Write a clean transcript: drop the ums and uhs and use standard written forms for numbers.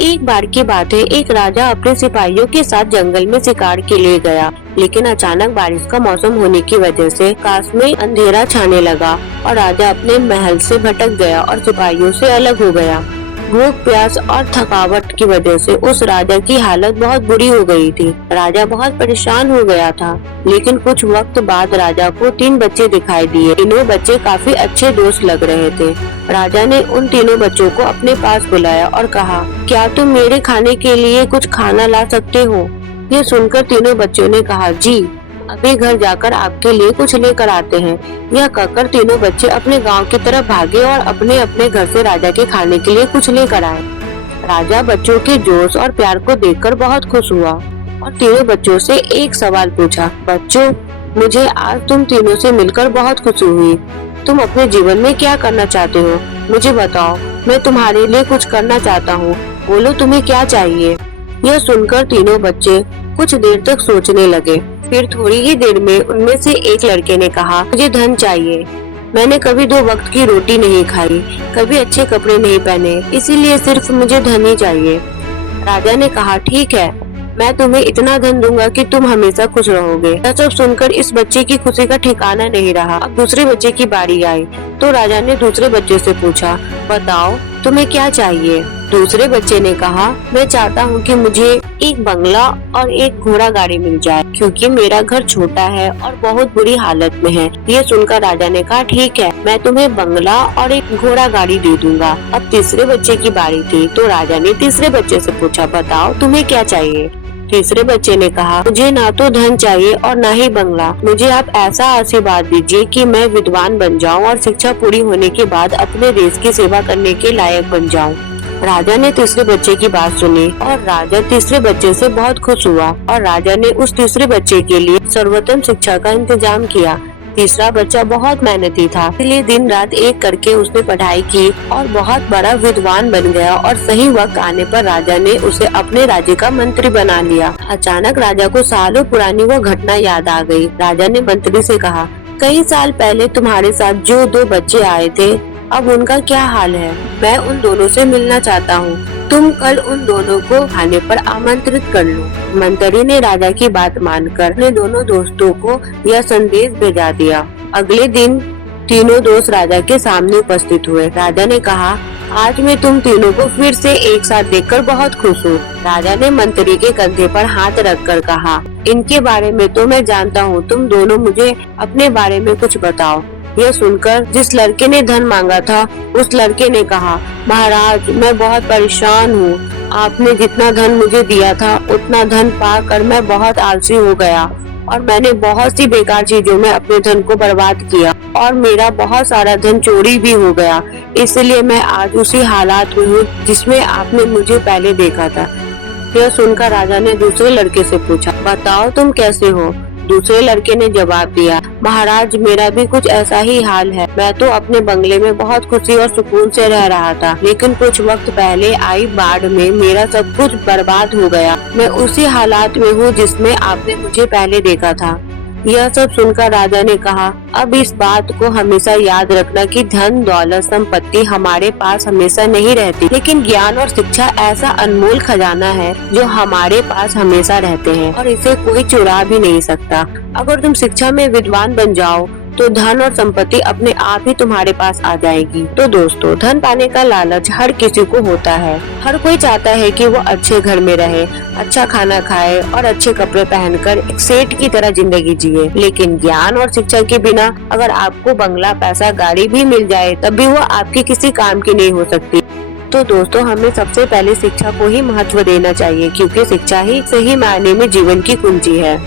एक बार की बात है, एक राजा अपने सिपाहियों के साथ जंगल में शिकार के लिए गया, लेकिन अचानक बारिश का मौसम होने की वजह से आकाश में अंधेरा छाने लगा और राजा अपने महल से भटक गया और सिपाहियों से अलग हो गया। भूख, प्यास और थकावट की वजह से उस राजा की हालत बहुत बुरी हो गई थी। राजा बहुत परेशान हो गया था, लेकिन कुछ वक्त बाद राजा को 3 बच्चे दिखाई दिए। तीनों बच्चे काफी अच्छे दोस्त लग रहे थे। राजा ने उन तीनों बच्चों को अपने पास बुलाया और कहा, क्या तुम मेरे खाने के लिए कुछ खाना ला सकते हो? ये सुनकर तीनों बच्चों ने कहा, जी, अभी घर जाकर आपके लिए कुछ लेकर आते हैं। यह कहकर तीनों बच्चे अपने गांव की तरफ भागे और अपने अपने घर से राजा के खाने के लिए कुछ लेकर आए। राजा बच्चों के जोश और प्यार को देखकर बहुत खुश हुआ और तीनों बच्चों से एक सवाल पूछा, बच्चों, मुझे आज तुम तीनों से मिलकर बहुत खुशी हुई। तुम अपने जीवन में क्या करना चाहते हो? मुझे बताओ, मैं तुम्हारे लिए कुछ करना चाहता हूँ। बोलो, तुम्हें क्या चाहिए? यह सुनकर तीनों बच्चे कुछ देर तक सोचने लगे। फिर थोड़ी ही देर में उनमें से एक लड़के ने कहा, मुझे धन चाहिए। मैंने कभी 2 वक्त की रोटी नहीं खाई, कभी अच्छे कपड़े नहीं पहने, इसीलिए सिर्फ मुझे धन ही चाहिए। राजा ने कहा, ठीक है, मैं तुम्हें इतना धन दूंगा कि तुम हमेशा खुश रहोगे। यह सब सुनकर इस बच्चे की खुशी का ठिकाना नहीं रहा। अब दूसरे बच्चे की बारी आई तो राजा ने दूसरे बच्चे से पूछा, बताओ, तुम्हें क्या चाहिए? दूसरे बच्चे ने कहा, मैं चाहता हूँ कि मुझे एक बंगला और एक घोड़ा गाड़ी मिल जाए, क्योंकि मेरा घर छोटा है और बहुत बुरी हालत में है। ये सुनकर राजा ने कहा, ठीक है, मैं तुम्हें बंगला और एक घोड़ा गाड़ी दे दूंगा। अब तीसरे बच्चे की बारी थी तो राजा ने तीसरे बच्चे से पूछा, बताओ, तुम्हें क्या चाहिए? तीसरे बच्चे ने कहा, मुझे ना तो धन चाहिए और ना ही बंगला। मुझे आप ऐसा आशीर्वाद दीजिए कि मैं विद्वान बन जाऊं और शिक्षा पूरी होने के बाद अपने देश की सेवा करने के लायक बन जाऊं। राजा ने तीसरे बच्चे की बात सुनी और राजा तीसरे बच्चे से बहुत खुश हुआ और राजा ने उस तीसरे बच्चे के लिए सर्वोत्तम शिक्षा का इंतजाम किया। तीसरा बच्चा बहुत मेहनती था, इसलिए दिन रात एक करके उसने पढ़ाई की और बहुत बड़ा विद्वान बन गया और सही वक्त आने पर राजा ने उसे अपने राज्य का मंत्री बना लिया। अचानक राजा को सालों पुरानी वो घटना याद आ गई। राजा ने मंत्री से कहा, कई साल पहले तुम्हारे साथ जो 2 बच्चे आए थे, अब उनका क्या हाल है? मैं उन दोनों से मिलना चाहता हूँ। तुम कल उन दोनों को खाने पर आमंत्रित कर लो। मंत्री ने राजा की बात मानकर अपने दोनों दोस्तों को यह संदेश भेजा दिया। अगले दिन तीनों दोस्त राजा के सामने उपस्थित हुए। राजा ने कहा, आज मैं तुम तीनों को फिर से एक साथ देखकर बहुत खुश हूँ। राजा ने मंत्री के कंधे पर हाथ रखकर कहा, इनके बारे में तो मैं जानता हूँ, तुम दोनों मुझे अपने बारे में कुछ बताओ। यह सुनकर जिस लड़के ने धन मांगा था उस लड़के ने कहा, महाराज, मैं बहुत परेशान हूँ। आपने जितना धन मुझे दिया था उतना धन पाकर मैं बहुत आलसी हो गया और मैंने बहुत सी बेकार चीजों में अपने धन को बर्बाद किया और मेरा बहुत सारा धन चोरी भी हो गया। इसलिए मैं आज उसी हालात में हूँ जिसमें आपने मुझे पहले देखा था। यह सुनकर राजा ने दूसरे लड़के से पूछा, बताओ, तुम कैसे हो? दूसरे लड़के ने जवाब दिया, महाराज, मेरा भी कुछ ऐसा ही हाल है। मैं तो अपने बंगले में बहुत खुशी और सुकून से रह रहा था, लेकिन कुछ वक्त पहले आई बाढ़ में मेरा सब कुछ बर्बाद हो गया। मैं उसी हालात में हूँ जिसमें आपने मुझे पहले देखा था। यह सब सुनकर राजा ने कहा, अब इस बात को हमेशा याद रखना कि धन, दौलत, संपत्ति हमारे पास हमेशा नहीं रहती, लेकिन ज्ञान और शिक्षा ऐसा अनमोल खजाना है जो हमारे पास हमेशा रहते हैं और इसे कोई चुरा भी नहीं सकता। अगर तुम शिक्षा में विद्वान बन जाओ तो धन और संपत्ति अपने आप ही तुम्हारे पास आ जाएगी। तो दोस्तों, धन पाने का लालच हर किसी को होता है। हर कोई चाहता है कि वो अच्छे घर में रहे, अच्छा खाना खाए और अच्छे कपड़े पहनकर एक सेठ की तरह जिंदगी जिए। लेकिन ज्ञान और शिक्षा के बिना अगर आपको बंगला, पैसा, गाड़ी भी मिल जाए तब भी वो आपके किसी काम की नहीं हो सकती। तो दोस्तों, हमें सबसे पहले शिक्षा को ही महत्व देना चाहिए, क्योंकि शिक्षा ही सही मायने में जीवन की कुंजी है।